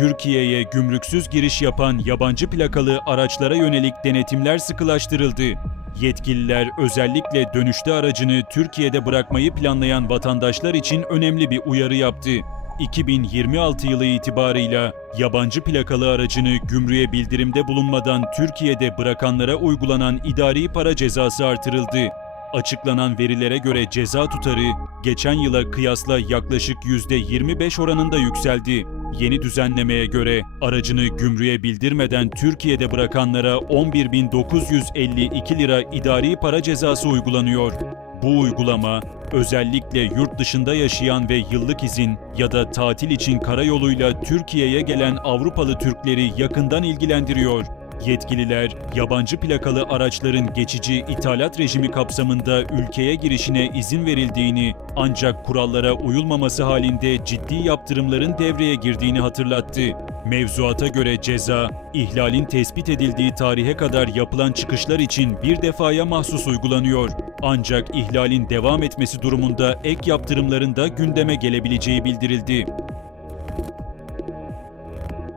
Türkiye'ye gümrüksüz giriş yapan yabancı plakalı araçlara yönelik denetimler sıkılaştırıldı. Yetkililer özellikle dönüşte aracını Türkiye'de bırakmayı planlayan vatandaşlar için önemli bir uyarı yaptı. 2026 yılı itibarıyla yabancı plakalı aracını gümrüğe bildirimde bulunmadan Türkiye'de bırakanlara uygulanan idari para cezası artırıldı. Açıklanan verilere göre ceza tutarı geçen yıla kıyasla yaklaşık %25 oranında yükseldi. Yeni düzenlemeye göre aracını gümrüğe bildirmeden Türkiye'de bırakanlara 11.952 lira idari para cezası uygulanıyor. Bu uygulama özellikle yurt dışında yaşayan ve yıllık izin ya da tatil için karayoluyla Türkiye'ye gelen Avrupalı Türkleri yakından ilgilendiriyor. Yetkililer, yabancı plakalı araçların geçici ithalat rejimi kapsamında ülkeye girişine izin verildiğini ancak kurallara uyulmaması halinde ciddi yaptırımların devreye girdiğini hatırlattı. Mevzuata göre ceza, ihlalin tespit edildiği tarihe kadar yapılan çıkışlar için bir defaya mahsus uygulanıyor. Ancak ihlalin devam etmesi durumunda ek yaptırımların da gündeme gelebileceği bildirildi.